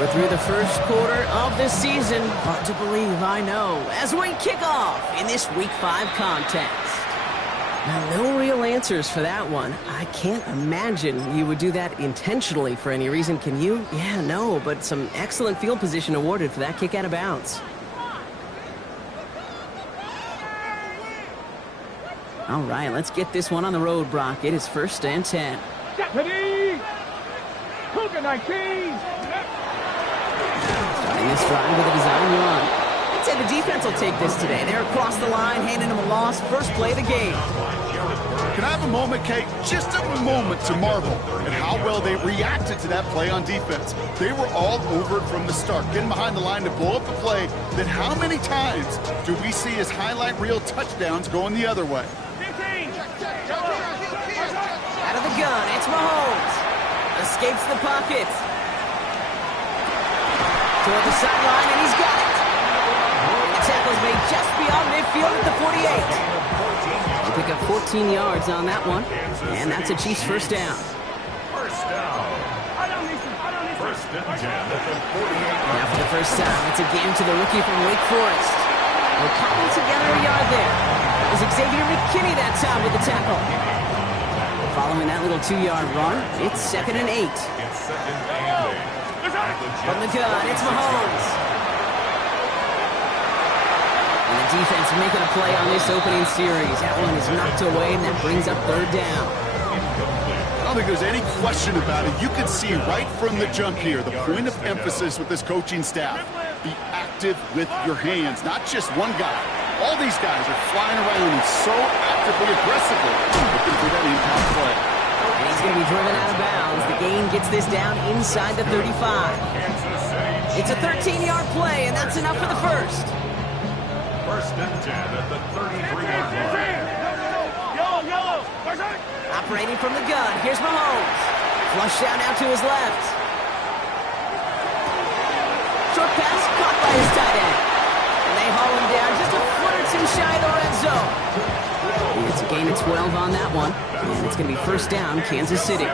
We're through the first quarter of this season. Hard to believe, I know. As we kick off in this Week 5 contest. Now, no real answers for that one. I can't imagine you would do that intentionally for any reason, can you? Yeah, no, but some excellent field position awarded for that kick out of bounds. All right, let's get this one on the road, Brock. It is 1st and 10. Deputy! Cougar 19! Starting this drive with a design run. I'd say the defense will take this today. They're across the line, handing them a loss. First play of the game. Can I have a moment, Kate? Just a moment to marvel at how well they reacted to that play on defense. They were all over it from the start, getting behind the line to blow up the play. Then how many times do we see his highlight reel touchdowns going the other way? Out of the gun, it's Mahomes. Escapes the pocket. Toward the sideline, and he's got it. And the tackle's made just beyond midfield at the 48. They pick up 14 yards on that one, and that's a Chiefs first down. First down. First and 10 at the 48. Now for the first time, it's a game to the rookie from Wake Forest. We're cobbled together a yard there. It was Xavier McKinney that time with the tackle. Following that little 2-yard run, it's 2nd and 8. It's 2nd and 8. From the gun, it's Mahomes. And the defense making a play on this opening series. That one is knocked away, and that brings up 3rd down. I don't think there's any question about it. You can see right from the jump here, the point of emphasis with this coaching staff. Be active with your hands, not just one guy. All these guys are flying around and so actively, aggressively looking for that impact play. And he's going to be driven out of bounds. The gain gets this down inside the 35. It's a 13-yard play, and that's enough for the first. First and 10 at the 33-yard line. Operating from the gun, here's Mahomes. Flush down now to his left. Short pass caught by his tight end. And they haul him down just a foot or two shy of the red zone. It's a gain of 12 on that one. And it's going to be first down, Kansas City.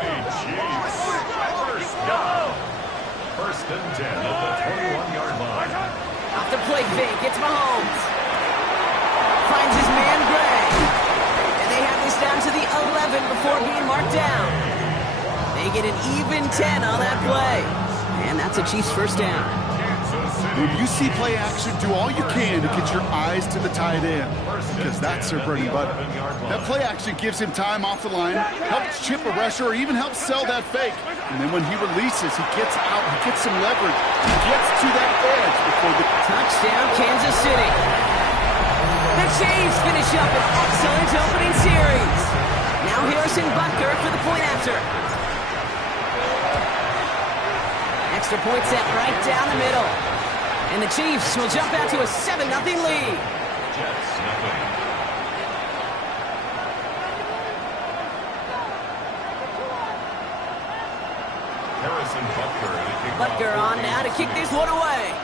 First and 10 at the 21-yard line. Off the play fake, it's Mahomes. Finds his man Gray. And they have this down to the 11 before being marked down. They get an even 10 on that play. And that's a Chiefs first down. When you see play action, do all you can to get your eyes to the tight end, because that's their bread and butter. That play action gives him time off the line, helps chip a rusher, or even helps sell that fake. And then when he releases, he gets out, he gets some leverage, he gets to that edge before the touchdown, Kansas City. The Chiefs finish up an excellent opening series. Now Harrison Butker for the point after. Extra point set right down the middle. And the Chiefs will jump out to a 7-0 lead. Jets nothing. Harrison Butker to kick off. Butker on now to kick this one away.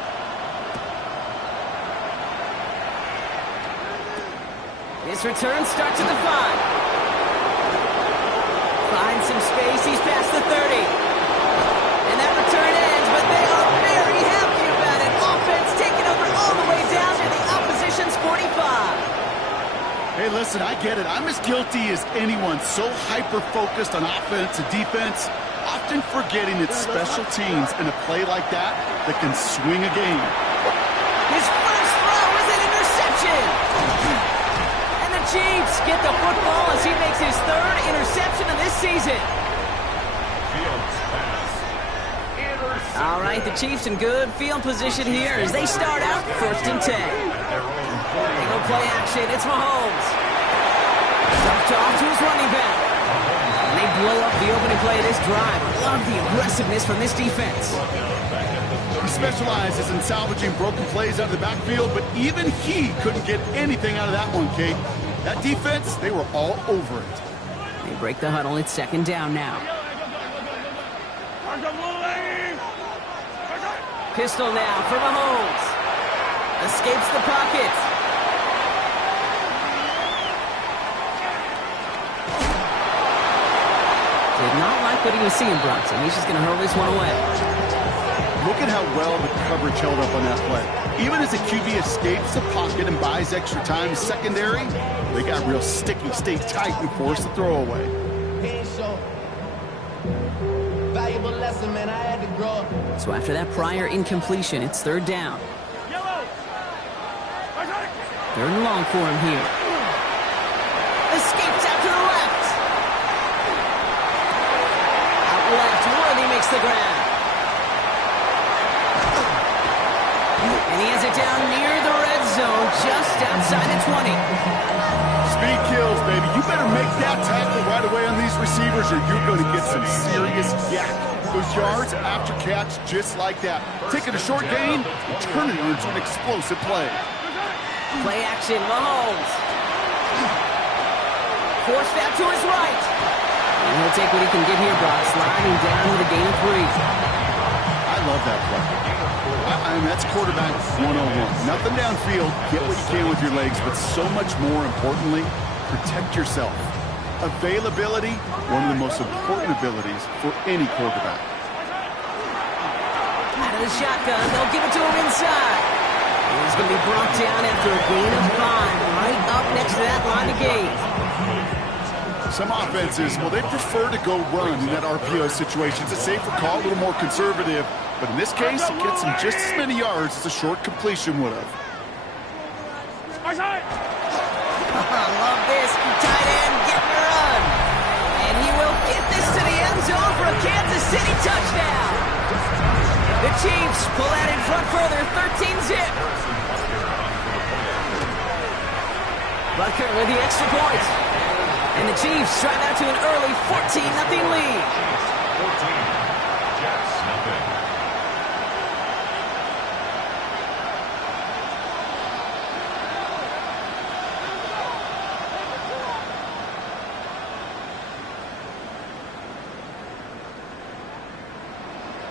This return starts at the 5. Finds some space, he's past the 30. And that return ends, but they are very happy about it. Offense taking over all the way down to the opposition's 45. Hey, listen, I get it. I'm as guilty as anyone. So hyper-focused on offense and defense, often forgetting it's special teams in a play like that can swing a game. His first throw is an interception. And the Chiefs get the football as he makes his 3rd interception of this season. Fields pass. All right, the Chiefs in good field position here as they start out 1st and 10. They go play action. It's Mahomes. Dumped off to his running back. And they blow up the opening play of this drive. Love the aggressiveness from this defense. He specializes in salvaging broken plays out of the backfield, but even he couldn't get anything out of that one, Kate. That defense, they were all over it. They break the huddle. It's 2nd down now. Pistol now for Mahomes. Escapes the pocket. Did not like what he was seeing, Bronson. He's just going to hurl this one away. Look at how well the coverage held up on that play. Even as the QB escapes the pocket and buys extra time secondary, they got real sticky, stay tight, and force the throwaway. Valuable lesson, man. I had to grow up. So after that prior incompletion, it's third down. Third and long for him here. Escapes out to the left. Out left, Worthy makes the grab. And he has it down near the red zone, just outside the 20. Speed kills, baby. You better make that tackle right away on these receivers or you're going to get some serious yak. Those yards after catch just like that. Taking a short gain and turning it into an explosive play. Play action, Mahomes. Forced out to his right. And he'll take what he can get here, Brock. Sliding down with a gain of 3. I love that play. I mean, that's quarterback 101. Nothing downfield. Get what you can with your legs, but so much more importantly, protect yourself. Availability, one of the most important abilities for any quarterback. Out of the shotgun, they'll give it to him inside. He's going to be brought down after a gain of 5, right up next to that line of gain. Some offenses, well, they prefer to go run in that RPO situation. It's a safer call, a little more conservative. But in this case, it gets him just as many yards as a short completion would have. I love this. Tight end getting a run. And he will get this to the end zone for a Kansas City touchdown. The Chiefs pull that in front further, 13-zip. Butker with the extra point. And the Chiefs drive out to an early 14-0 lead. 14, Jets, nothing.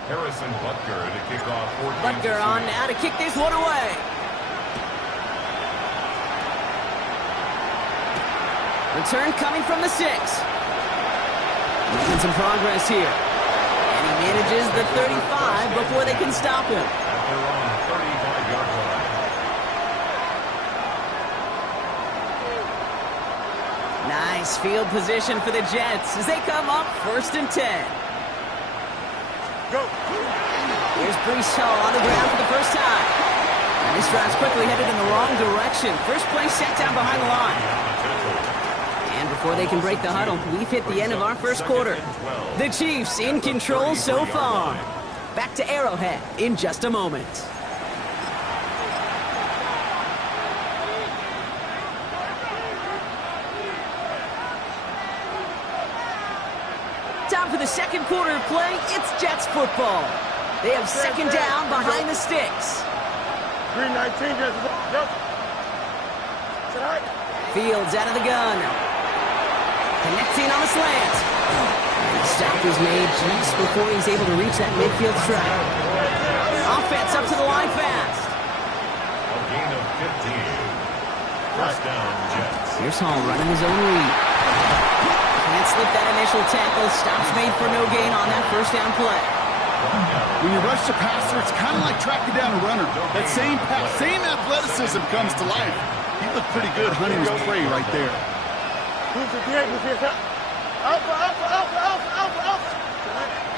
Harrison Butker to kick off 14. Butker on now to kick this one away. Return coming from the 6. Making some progress here. And he manages the 35 before they can stop him. At their own 35-yard line. Nice field position for the Jets as they come up 1st and 10. Go. Here's Brees Hall on the ground for the first time. And this drive's quickly headed in the wrong direction. First play set down behind the line. And before they can break the huddle, we've hit the end of our first quarter. The Chiefs in control so far. Back to Arrowhead in just a moment. Time for the second quarter of play. It's Jets football. They have second down behind the sticks. 319, yep. Fields out of the gun. Connecting on the slant. And the stop is made just before he's able to reach that midfield strike. Offense up to the line fast. A gain of 15. First down, Jets. Here's Hall running his own read. Can't slip that initial tackle. Stops made for no gain on that first down play. When you rush the passer, it's kind of like tracking down a runner. That same athleticism comes to life. He looked pretty good hunting his prey right there.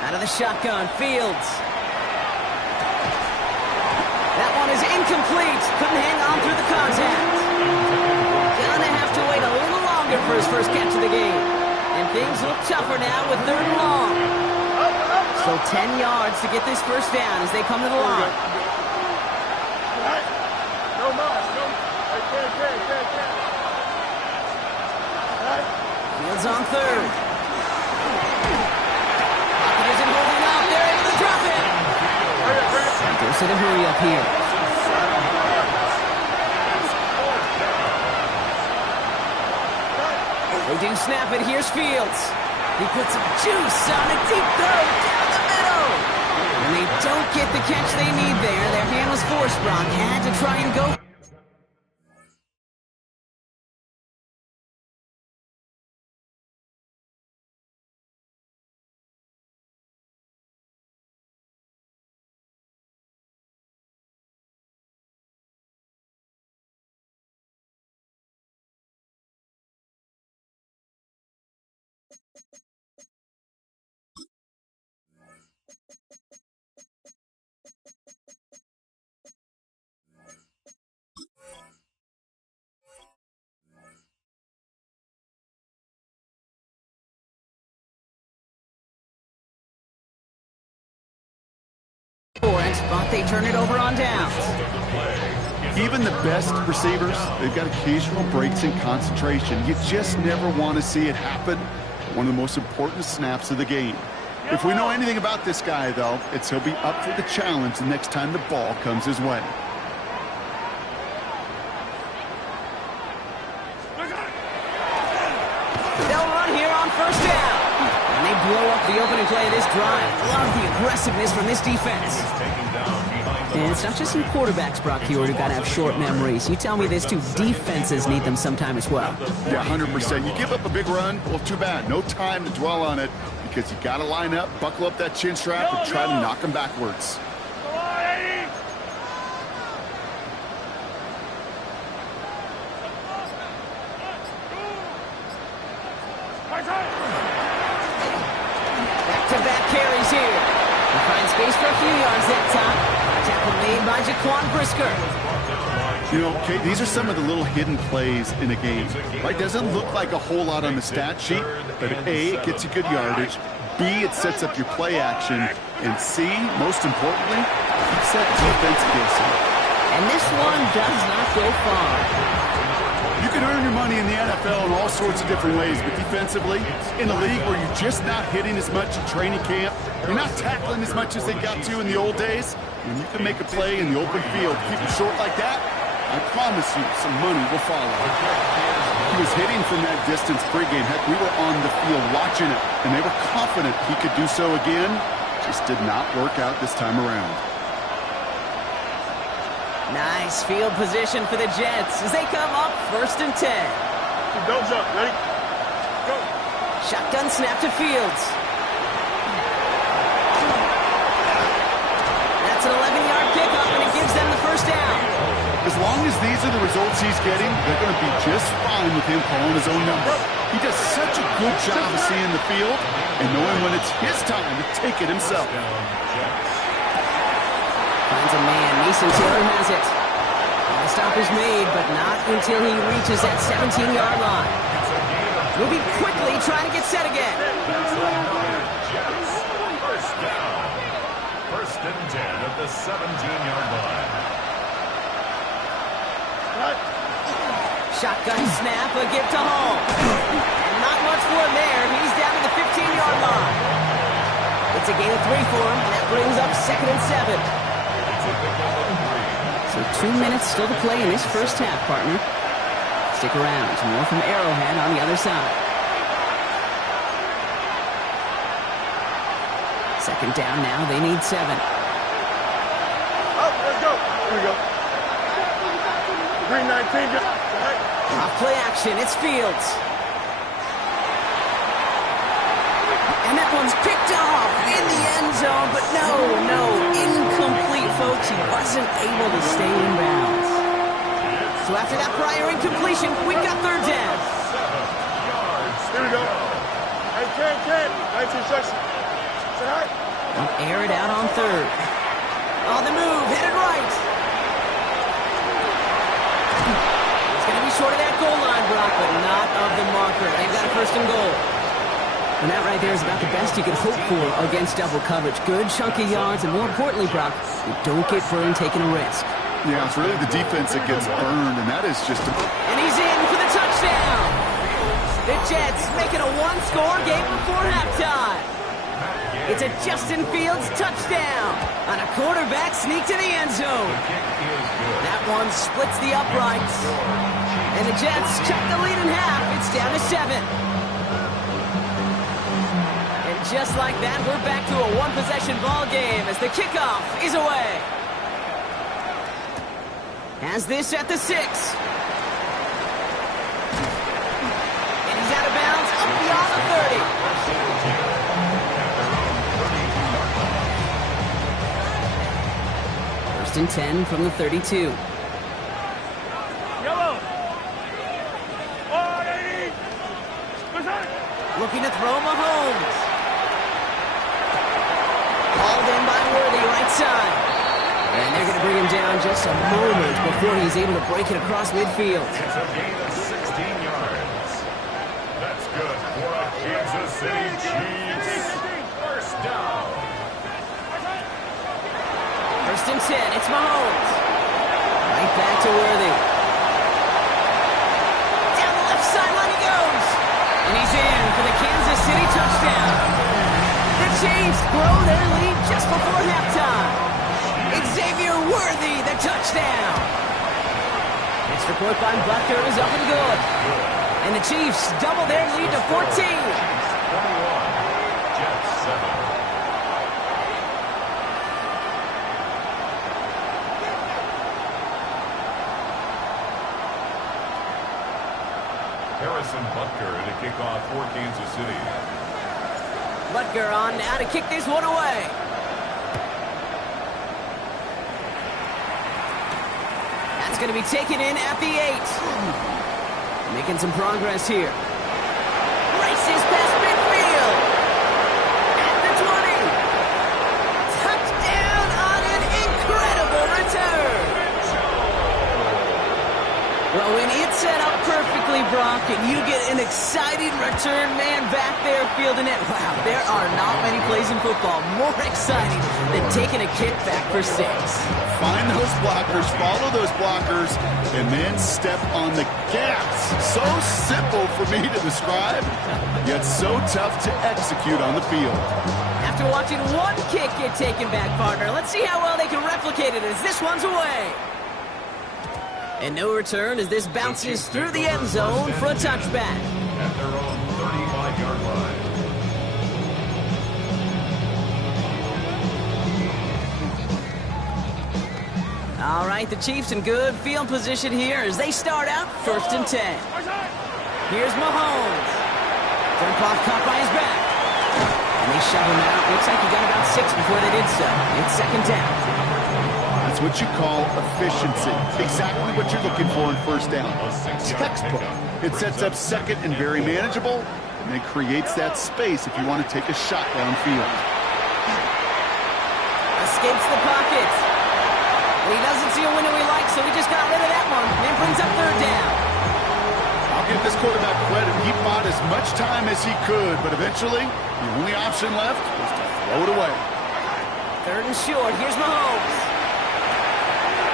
Out of the shotgun, Fields. That one is incomplete. Couldn't hang on through the contact. Gonna have to wait a little longer for his first catch of the game. And things look tougher now with 3rd and long. So 10 yards to get this first down as they come to the line. Fields on 3rd. Pocket isn't holding up. They're able to drop it. There's a hurry up here. They do snap it. Here's Fields. He puts some juice on a deep throw down the middle. And they don't get the catch they need there. Their hand was forced, Brock. Had to try and go but they turn it over on downs. Even the best receivers, they've got occasional breaks in concentration. You just never want to see it happen. One of the most important snaps of the game. If we know anything about this guy, though, it's he'll be up for the challenge the next time the ball comes his way. They'll run here on first down. And they blow up the opening play of this drive. Love the aggressiveness from this defense. And it's not just some quarterbacks, Brock Huard, who got to have short memories. You tell me this too, defenses need them sometime as well. Yeah, 100%. You give up a big run, well, too bad. No time to dwell on it because you got to line up, buckle up that chin strap, and try to knock them backwards. Back-to-back carries here. He finds space for a few yards that time. Tackle made by Jaquan Brisker. You know, Kate, these are some of the little hidden plays in a game. Right? Doesn't look like a whole lot on the stat sheet, but A, it gets you good yardage. B, it sets up your play action. And C, most importantly, keeps that defense guessing. And this one does not go far. You can earn your money in the NFL in all sorts of different ways, but defensively, in a league where you're just not hitting as much in training camp, you're not tackling as much as they got to in the old days, when you can make a play in the open field, keep it short like that, I promise you some money will follow. He was hitting from that distance pregame. Heck, we were on the field watching it, and they were confident he could do so again. Just did not work out this time around. Nice field position for the Jets as they come up 1st and 10. Don't jump. Ready? Go. Shotgun snap to Fields. That's an 11-yard pickup, and it gives them the first down. As long as these are the results he's getting, they're going to be just fine with him calling his own number. He does such a good job of seeing the field and knowing when it's his time to take it himself. Finds a man. Mason Taylor has it. And the stop is made, but not until he reaches that 17-yard line. Moving quickly, trying to get set again. First down. 1st and 10 at the 17-yard line. Shotgun snap, a give to Hall. And not much for him there. He's down to the 15-yard line. It's a gain of 3 for him, and that brings up 2nd and 7. So 2 minutes still to play in this first half, partner. Stick around. More from Arrowhead on the other side. 2nd down now. They need 7. Let's go. Here we go. Green 19. Off play action. It's Fields. And that one's picked off in the end zone, but no, incomplete, folks. He wasn't able to stay in bounds. So after that prior incompletion, we've got 3rd down. Here we go. Hey, 10. 19 section. Say hi. They'll air it out on 3rd. On the move, headed right. It's going to be short of that goal line, Brock, but not of the marker. They've got a 1st and goal. And that right there is about the best you could hope for against double coverage. Good chunky yards, and more importantly, Brock, you don't get burned taking a risk. Yeah, it's really the defense that gets burned, and that is just a... And he's in for the touchdown. The Jets make it a 1-score game before halftime. It's a Justin Fields touchdown on a quarterback sneak to the end zone. That one splits the uprights. And the Jets cut the lead in half. It's down to 7. Just like that, we're back to a 1-possession ball game as the kickoff is away. Has this at the 6. And he's out of bounds up beyond the 30. 1st and 10 from the 32. Yellow. Looking to throw Mahomes. Hauled in by Worthy, right side. And they're going to bring him down just a moment before he's able to break it across midfield. It's a gain of 16 yards. That's good for a Kansas City Chiefs. 1st down. First and 10, it's Mahomes. Right back to Worthy. Down the left sideline he goes. And he's in for the Kansas City touchdown. The Chiefs grow their lead just before halftime. Xavier Worthy, the touchdown. Extra point by Butker is up and good. And the Chiefs double their lead to 14. 21, Jets 7. Harrison Butker to kick off for Kansas City. Butker on now to kick this one away. That's going to be taken in at the 8. Making some progress here. Races past midfield. At the 20. Touchdown on an incredible return. Well, when it's set up perfectly, Brock, and you get an exciting return man back there fielding it, wow, there are not many plays in football more exciting than taking a kick back for 6. Find those blockers, follow those blockers, and then step on the gas. So simple for me to describe, yet so tough to execute on the field. After watching one kick get taken back, partner, let's see how well they can replicate it as this one's away. And no return as this bounces through the end zone for a touchback. At their own 35-yard line. All right, the Chiefs in good field position here as they start out first and 10. Here's Mahomes. Dump off caught by his back. And they shove him out. Looks like he got about 6 before they did so. It's second down. That's what you call efficiency. Exactly what you're looking for in first down. Textbook. It sets up second and very manageable, and it creates that space if you want to take a shot downfield. Escapes the pocket. He doesn't see a window he likes, so he just got rid of that one. And brings up third down. I'll give this quarterback credit. He bought as much time as he could, but eventually, the only option left was to throw it away. Third and short. Here's Mahomes.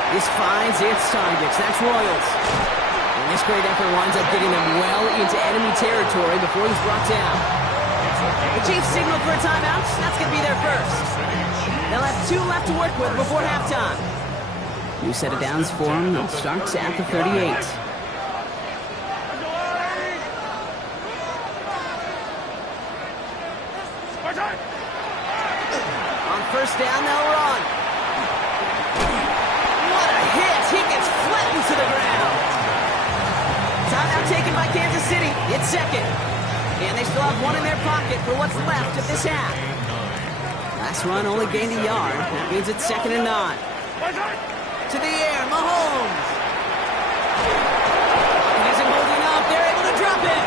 This finds its targets. That's Royals. And this great effort winds up getting them well into enemy territory before he's brought down. The Chiefs signal for a timeout. That's going to be their first. They'll have 2 left to work with before halftime. New set of downs for them. They'll start at the 38. On first down, they'll run. What a hit! He gets flattened to the ground. Timeout taken by Kansas City. It's second. And they still have 1 in their pocket for what's left of this half. Last run only gained a yard. That means it's second and 9. To the air, Mahomes. He isn't holding up. They're able to drop it.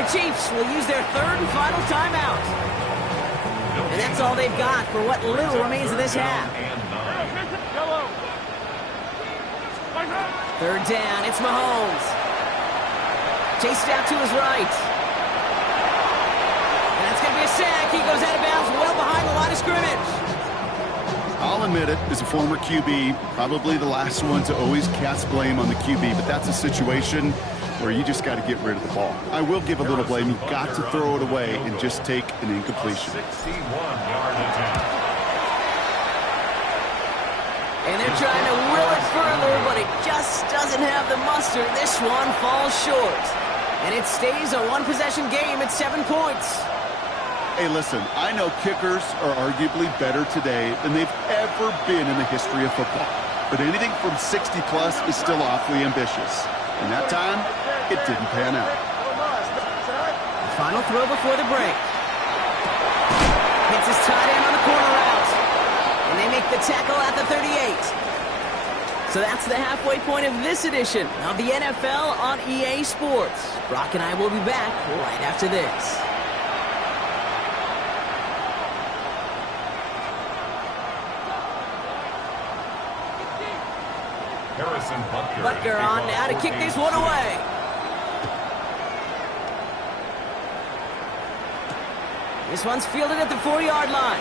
The Chiefs will use their 3rd and final timeout. And that's all they've got for what little remains of this half. Third down, it's Mahomes. Chased out to his right. And that's going to be a sack. He goes out of bounds well behind the line of scrimmage. I'll admit it, as a former QB, probably the last one to always cast blame on the QB, but that's a situation where you just got to get rid of the ball. I will give a little blame. You've got to throw it away and just take an incompletion. 61-yard attempt. And they're trying to will it further, but it just doesn't have the muster. This one falls short. And it stays a one-possession game at 7 points. Hey, listen, I know kickers are arguably better today than they've ever been in the history of football. But anything from 60-plus is still awfully ambitious. And that time, it didn't pan out. The final throw before the break. Hits his tight end on the corner route. And they make the tackle at the 38. So that's the halfway point of this edition of the NFL on EA Sports. Brock and I will be back right after this. Butker on now to kick this one away. This one's fielded at the 40-yard line.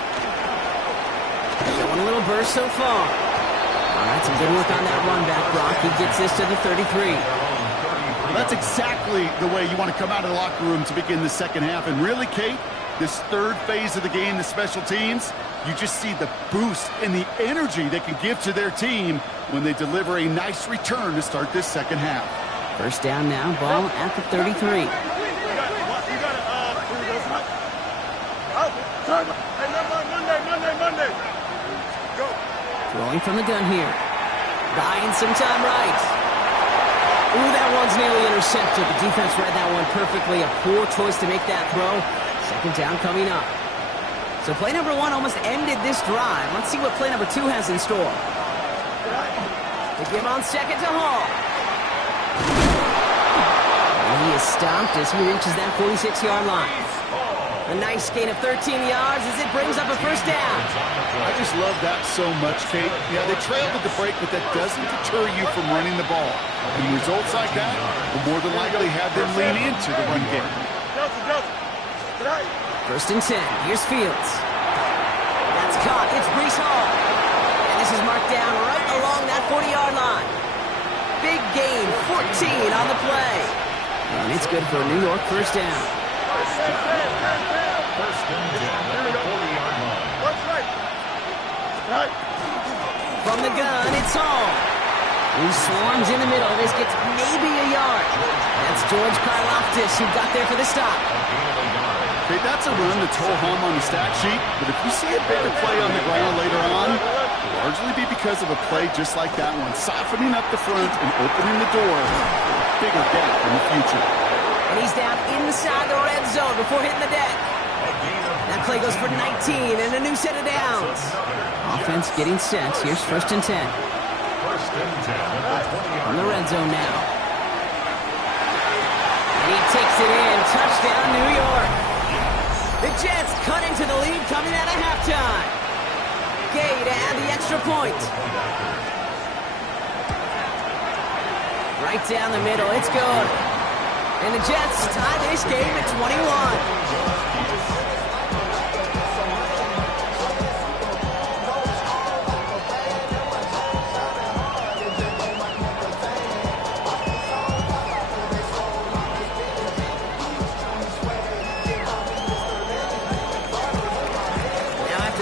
Showing a little burst so far. All right, some good work on that run back, Brock. He gets this to the 33. Well, that's exactly the way you want to come out of the locker room to begin the second half. And really, Kate, this third phase of the game, the special teams, you just see the boost and the energy they can give to their team when they deliver a nice return to start this second half. First down now, ball at the 33. Monday. Go. Throwing from the gun here. Buying some time right. Ooh, that one's nearly intercepted. The defense read that one perfectly. A poor choice to make that throw. Second down coming up. So play number 1 almost ended this drive. Let's see what play number 2 has in store. They give on second to Hall. And he is stopped as he reaches that 46-yard line. A nice gain of 13 yards as it brings up a first down. I just love that so much, Kate. Yeah, they trailed at the break, but that doesn't deter you from running the ball. And results like that will more than likely have them lean into the run game. First and 10. Here's Fields. That's caught. It's Breece Hall. And this is marked down right along that 40-yard line. Big gain, 14 on the play. And it's good for a New York first down. First and 10 at the 40-yard line. From the gun, it's Hall. He swarms in the middle. This gets maybe a yard. That's George Karlaftis who got there for the stop. Okay, that's a run that's ho-hum on the stat sheet, but if you see a bigger play on the ground later on, it'll largely be because of a play just like that one, softening up the front and opening the door for a bigger gap in the future. And he's down inside the red zone before hitting the deck. That play goes for 19 and a new set of downs. Offense getting set. Here's first and 10. First and 10 at the 20-yard On the red zone now. And he takes it in. Touchdown, New York. The Jets cut into the lead coming out of halftime. Gay to add the extra point. Right down the middle. It's good. And the Jets tie this game at 21.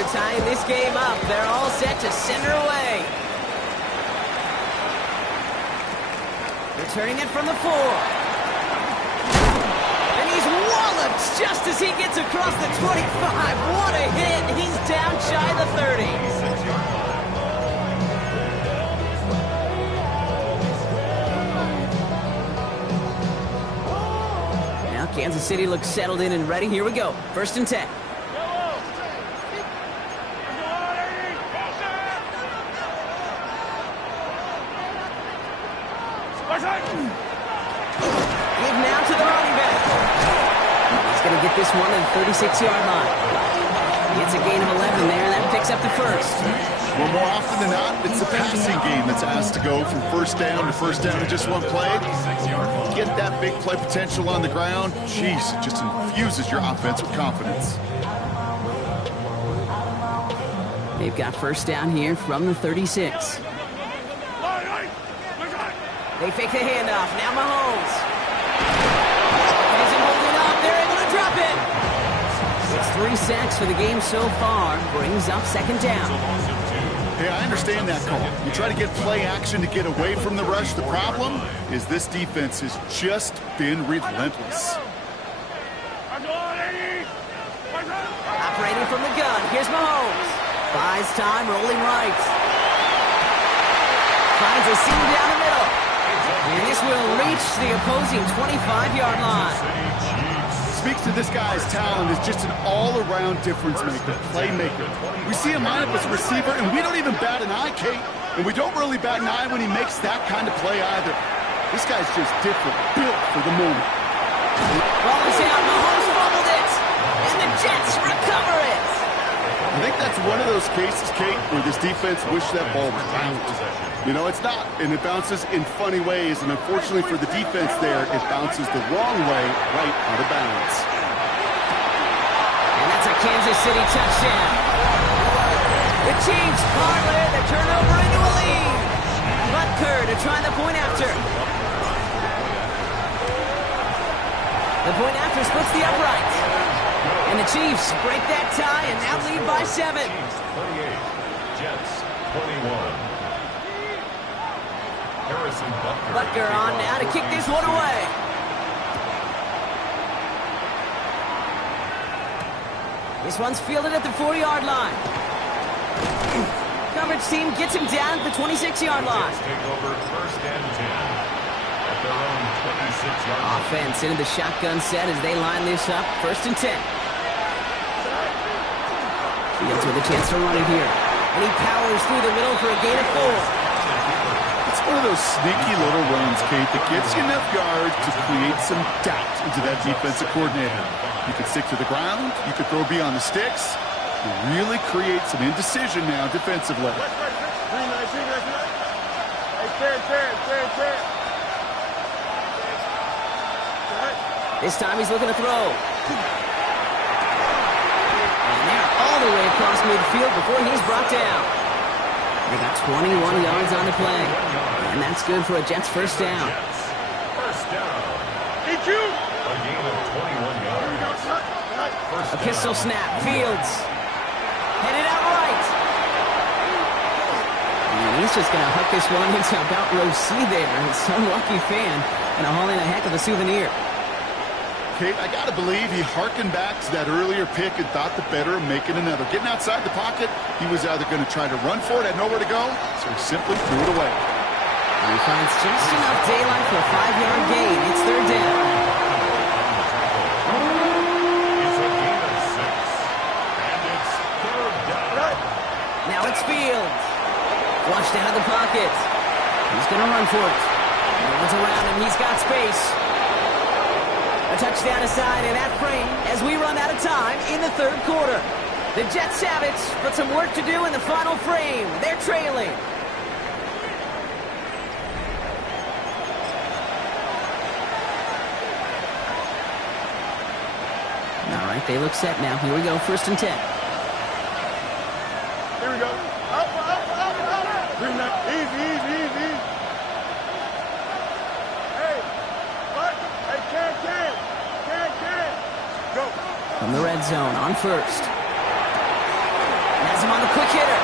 Tying this game up. They're all set to send her away. Returning it from the 4. And he's walloped just as he gets across the 25. What a hit. He's down shy of the 30. Now Kansas City looks settled in and ready. Here we go. First and 10. Give now to the running back. He's going to get this one to the 36-yard line. It's a gain of 11 there, and that picks up the first. Well, more often than not, it's the passing game that's asked to go from first down to just one play. Get that big play potential on the ground. Jeez, it just infuses your offense with confidence. They've got first down here from the 36. They fake the handoff. Now Mahomes. Isn't holding up. They're able to drop it. It's 3 sacks for the game so far. Brings up second down. Hey, I understand that call. You try to get play action to get away from the rush. The problem is this defense has just been relentless. Operating from the gun. Here's Mahomes. Buys time, rolling right. Finds a seam down the middle. And this will reach the opposing 25-yard line. Speaks to this guy's talent as just an all-around difference maker, playmaker. We see him line up as a receiver, and we don't even bat an eye, Kate. And we don't really bat an eye when he makes that kind of play either. This guy's just different, built for the moment. Ball is out. Mahomes fumbled it. And the Jets recover it. I think that's one of those cases, Kate, where this defense wished that ball was out. You know, it's not, and it bounces in funny ways, and unfortunately for the defense there, it bounces the wrong way right out of bounds. And that's a Kansas City touchdown. The Chiefs parlay the turnover into a lead. Butker to try the point after. The point after splits the upright. And the Chiefs break that tie and now lead by 7. Chiefs 28, Jets 21. Harrison Butker on now to kick this one away. This one's fielded at the 40-yard line. Coverage team gets him down at the 26-yard line. Take over first and 10 at their own 26-yard line. Offense into the shotgun set as they line this up. First and 10. Fields with a chance to run it here. And he powers through the middle for a gain of 4. It's one of those sneaky little runs, Kate, that gets you enough yards to create some doubt into that defensive coordinator. You can stick to the ground. You can throw beyond the sticks. You really create some indecision now defensively. This time he's looking to throw. And they're all the way across midfield before he's brought down. They got 21 yards on the play. And that's good for a Jets first down. First down. A gain of 21 yards. A pistol snap. Fields. Headed out right. And he's just going to hook this one into about row C there. Some lucky fan. And hauling a heck of a souvenir. Kate, I got to believe he hearkened back to that earlier pick and thought the better of making another. Getting outside the pocket, he was either going to try to run for it, had nowhere to go, so he simply threw it away. And he finds just enough daylight for a 5-yard gain. It's third down. It's a gain of 6. And it's third down. Now it's Fields. Flushed out of the pocket. He's going to run for it. No one's around him. He's got space. A touchdown aside in that frame as we run out of time in the third quarter. The Jets have it, but some work to do in the final frame. They're trailing. All right, they look set now. Here we go, first and 10. Here we go. Up. Bring that. Easy. Hey, what? Hey, can. Go. From the red zone on first. Has him on the quick hitter.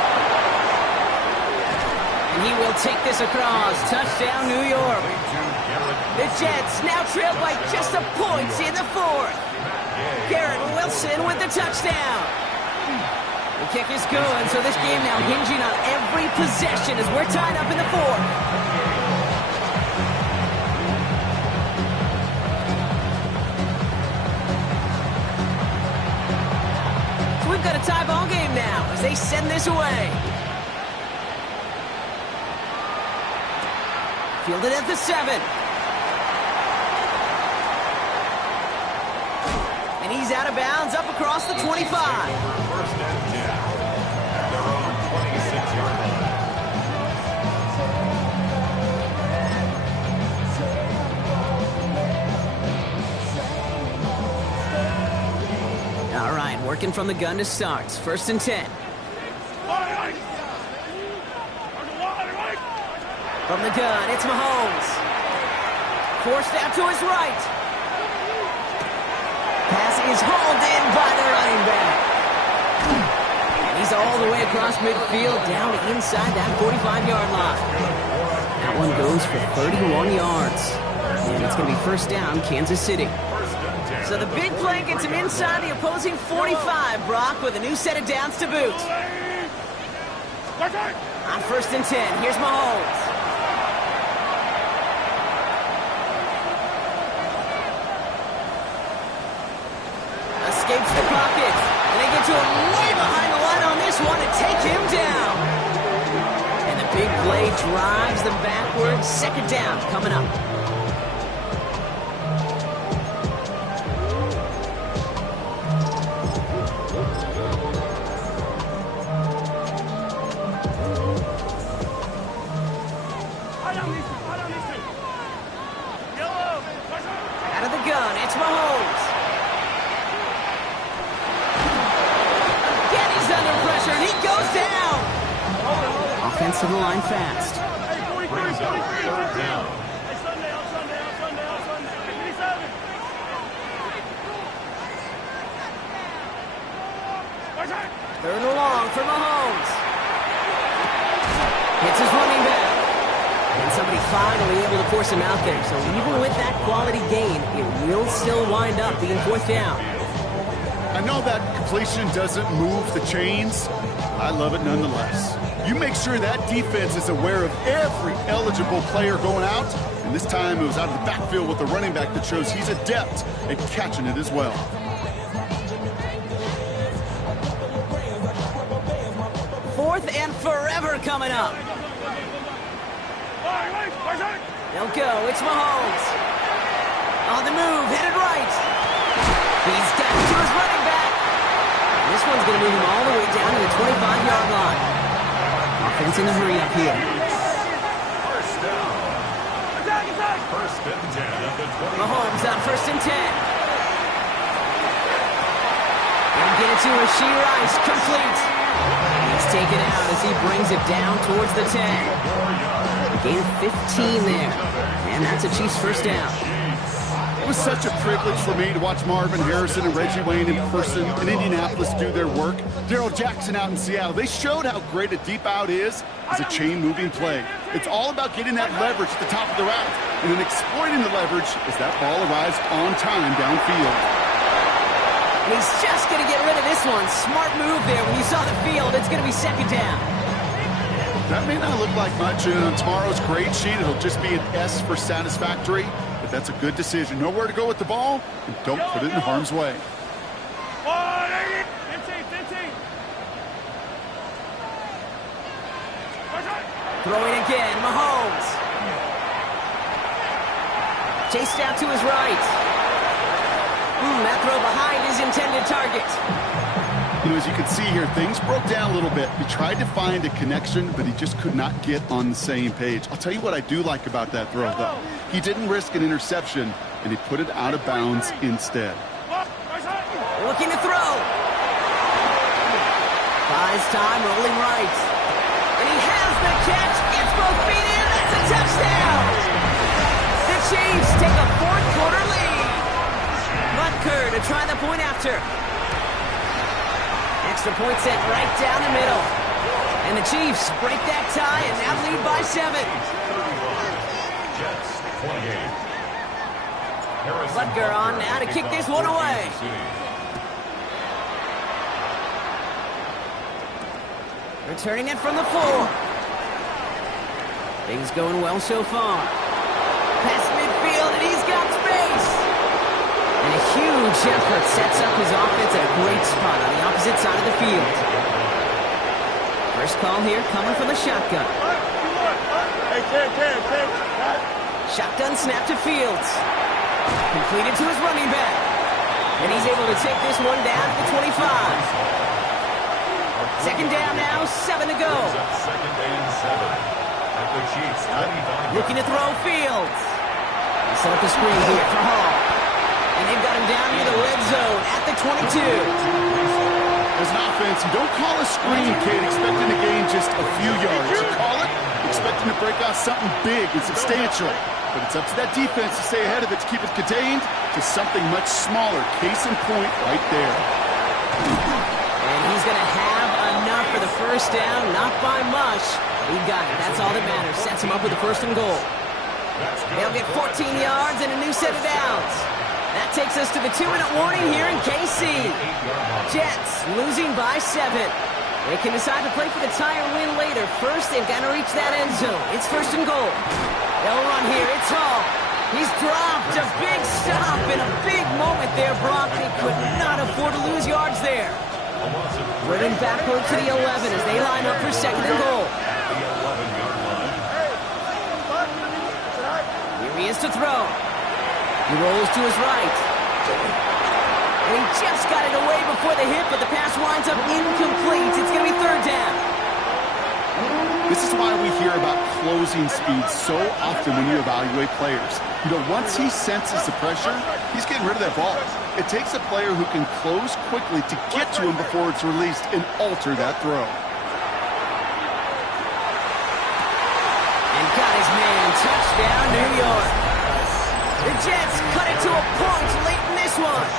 And he will take this across. Touchdown, New York. The Jets now trail by just a point in the fourth. Garrett Wilson with the touchdown. The kick is good, so this game now hinging on every possession as we're tied up in the fourth. So we've got a tie ball game now as they send this away. Fielded at the 7. And he's out of bounds up across the 25. First and 10 at their own 26-yard line. All right, working from the gun to start. First and 10. From the gun, it's Mahomes. Forced out to his right. Pass is hauled in by the running back. And he's all the way across midfield, down inside that 45-yard line. That one goes for 31 yards. And it's going to be first down, Kansas City. So the big play gets him inside the opposing 45, Brock, with a new set of downs to boot. On first and 10, here's Mahomes. Escapes the pocket, and they get to him way behind the line on this one and take him down. And the big play drives them backwards. Second down coming up. Out of the gun, it's Mahomes. Again, he's under pressure, and he goes down. offensive line fast. Brings up third down. Third and long for Mahomes. Hits his running back. And somebody finally able to force him out there. So even with that quality gain, it will still wind up being fourth down. I know that completion doesn't move the chains. I love it nonetheless. You make sure that defense is aware of every eligible player going out. And this time it was out of the backfield with the running back that shows he's adept at catching it as well. Fourth and forever coming up. They'll go. It's Mahomes. On the move, headed right. He's got to his running back. This one's going to move him all the way down to the 25-yard line. Offense in the hurry up here. First down. First and 10 at the 20. Mahomes on first and 10. And get it to Rashee Rice, complete. He's taken out as he brings it down towards the 10. Gain of 15 there. And that's a Chiefs first down. It was such a privilege for me to watch Marvin Harrison and Reggie Wayne in person in Indianapolis do their work. Darrell Jackson out in Seattle. They showed how great a deep out is as a chain-moving play. It's all about getting that leverage at the top of the route and then exploiting the leverage as that ball arrives on time downfield. And he's just going to get rid of this one. Smart move there. When you saw the field, it's going to be second down. That may not look like much, and on tomorrow's grade sheet, it'll just be an S for satisfactory. But that's a good decision. Know where to go with the ball, and don't put it in harm's way. Throwing again, Mahomes. Chased out to his right. That throw behind his intended target. You know, as you can see here, things broke down a little bit. He tried to find a connection, but he just could not get on the same page. I'll tell you what I do like about that throw, though. He didn't risk an interception, and he put it out of bounds instead. Looking to throw. Buys time, rolling right. And he has the catch. Gets both feet in. That's a touchdown. The Chiefs take a fourth-quarter lead. Butker to try the point after. Extra point set right down the middle. And the Chiefs break that tie and now lead by 7. Jets 28. Butker on now to kick this one away. Returning it from the 4. Things going well so far. Past midfield, and he's got space. And a huge effort sets up his offense at a great spot on the opposite side of the field. First call here coming from the shotgun. Shotgun snap to Fields. Completed to his running back. And he's able to take this one down to the 25. Second down now, 7 to go. Second and 7. At the Chiefs 25. Looking to throw Fields. He set up the screen here for Hall. And they've got him down near the red zone at the 22. As an offense, you don't call a screen, Kate, expecting to gain just a few yards. You call it expecting to break out something big and substantial. But it's up to that defense to stay ahead of it, to keep it contained to something much smaller. Case in point right there. And he's going to have enough for the first down. Not by much. He got it. That's all that matters. Sets him up with the first and goal. They'll get 14 yards and a new set of downs. That takes us to the 2-minute warning here in KC. Jets losing by 7. They can decide to play for the tie or win later. First, they've got to reach that end zone. It's first and goal. They'll run here. It's Hall. He's dropped. A big stop and a big moment there, Brock. They could not afford to lose yards there. Running backward to the 11 as they line up for second and goal. Here he is to throw. He rolls to his right. And he just got it away before the hit, but the pass winds up incomplete. It's going to be third down. This is why we hear about closing speed so often when you evaluate players. You know, once he senses the pressure, he's getting rid of that ball. It takes a player who can close quickly to get to him before it's released and alter that throw. got his man. Touchdown, New York. The Jets cut it to a point late in this one.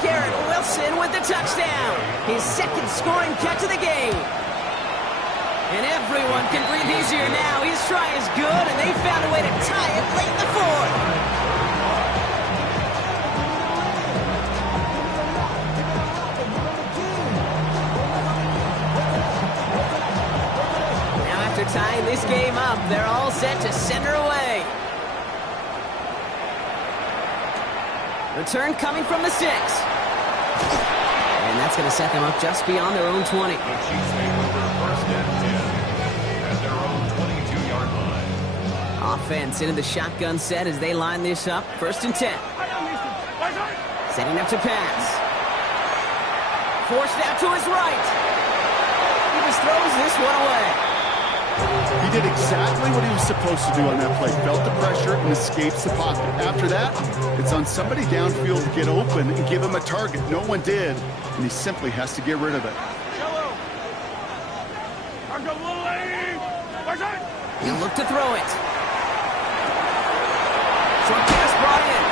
Garrett Wilson with the touchdown. His second scoring catch of the game. And everyone can breathe easier now. His try is good, and they found a way to tie it late in the fourth. Now after tying this game up, they're all set to send her away. Return coming from the 6. And that's going to set them up just beyond their own 20. The Chiefs make over first and 10 at their own 22-yard line. Offense into the shotgun set as they line this up. First and 10. Setting up to pass. Forced out to his right. He just throws this one away. He did exactly what he was supposed to do on that play. Felt the pressure and escapes the pocket. After that, it's on somebody downfield to get open and give him a target. No one did, and he simply has to get rid of it. He'll look to throw it. Short pass brought in.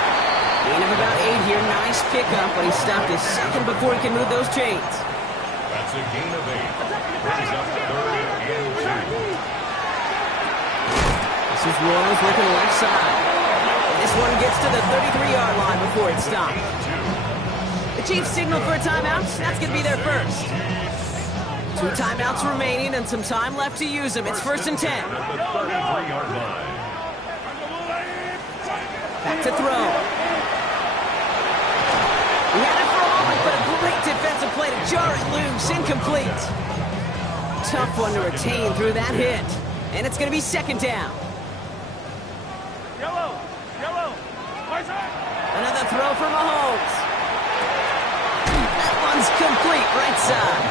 Gain of about 8 here. Nice pickup, but he stopped a second before he can move those chains. That's a gain of 8. Brings up third and 2. This is Royals working left side. This one gets to the 33-yard line before it's stopped. The Chiefs signal for a timeout. That's going to be their first. 2 timeouts remaining and some time left to use them. It's first and 10. At the 33-yard line. Back to throw. He had it for a moment, but a great defensive play to jar it loose. Incomplete. Tough one to retain through that hit. And it's going to be second down. Another throw for Mahomes. That one's complete right side.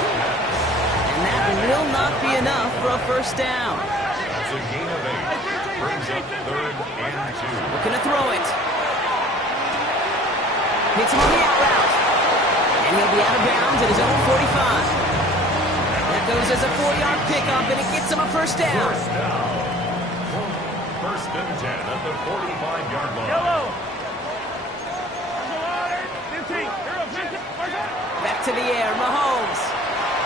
And that will not be enough for a first down. That's a gain of 8. Brings up third and 2. Looking to throw it. Hits him on the out route. And he'll be out of bounds at his own 45. That goes as a 4-yard pickup, and it gets him a first down. First down. First and 10 at the 45-yard line. Back to the air, Mahomes.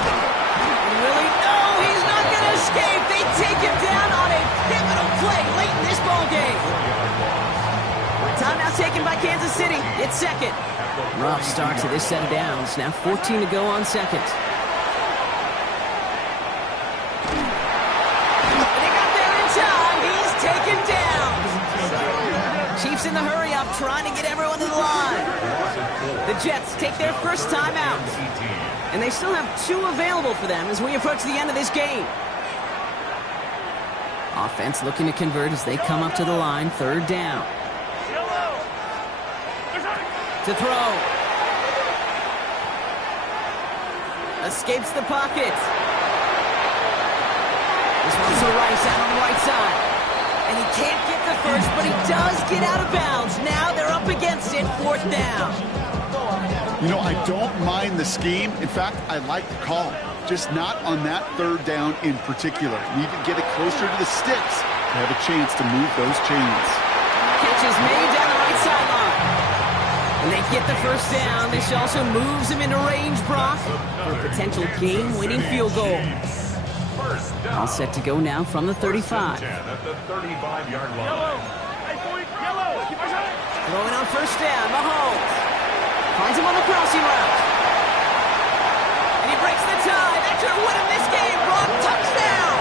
And really, no, he's not going to escape. They take him down on a pivotal play late in this ball game. Timeout taken by Kansas City. It's second. Rough start to this set of downs. Now 14 to go on second. They got there in time. He's taken down. Chiefs in the hurry-up, trying to get everyone to the line. The Jets take their first timeout. And they still have 2 available for them as we approach the end of this game. Offense looking to convert as they come up to the line. Third down. To throw. Escapes the pocket. This one's to Rice out on the right side. And he can't get the first, but he does get out of bounds. Now they're up against it. Fourth down. You know, I don't mind the scheme. In fact, I like the call. Just not on that third down in particular. Need to get it closer to the sticks to have a chance to move those chains. Catch is made down the right sideline. And they get the first down. This also moves him into range, Brock, for a potential game-winning field goal. All set to go now from the 35. At the 35-yard line. Throwing on first down, Mahomes. Finds him on the crossing route. And he breaks the tie. That could win him this game. Brock, touchdown.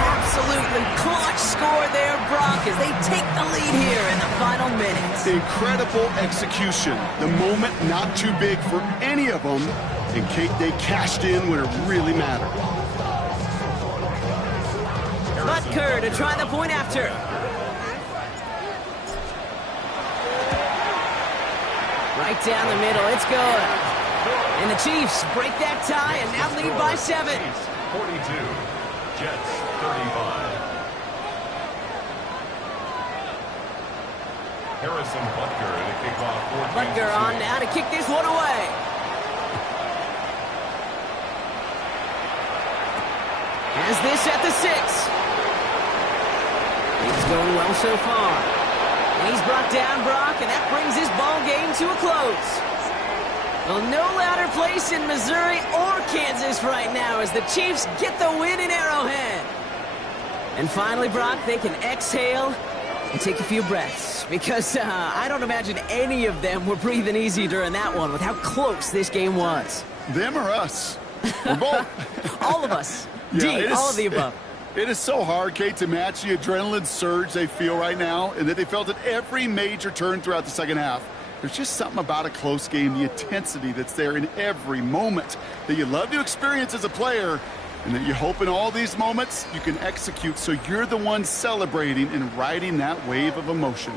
Absolutely clutch score there, Brock, as they take the lead here in the final minutes. Incredible execution. The moment not too big for any of them. And Kate, they cashed in when it really mattered. Butker to try the point after. Right down the middle, it's good. And the Chiefs break that tie and now lead by 7. 42, Jets 35. Harrison Butker to kick off for Butker on now to kick this one away. Has this at the 6. It's going well so far. And he's brought down Brock, and that brings his ball game to a close. Well, no louder place in Missouri or Kansas right now as the Chiefs get the win in Arrowhead. And finally, Brock, they can exhale and take a few breaths because I don't imagine any of them were breathing easy during that one with how close this game was. Them or us? We're both. All of us. Yeah, all of the above. It is so hard, Kate, to match the adrenaline surge they feel right now and that they felt at every major turn throughout the second half. There's just something about a close game, the intensity that's there in every moment that you love to experience as a player and that you hope in all these moments you can execute so you're the one celebrating and riding that wave of emotion.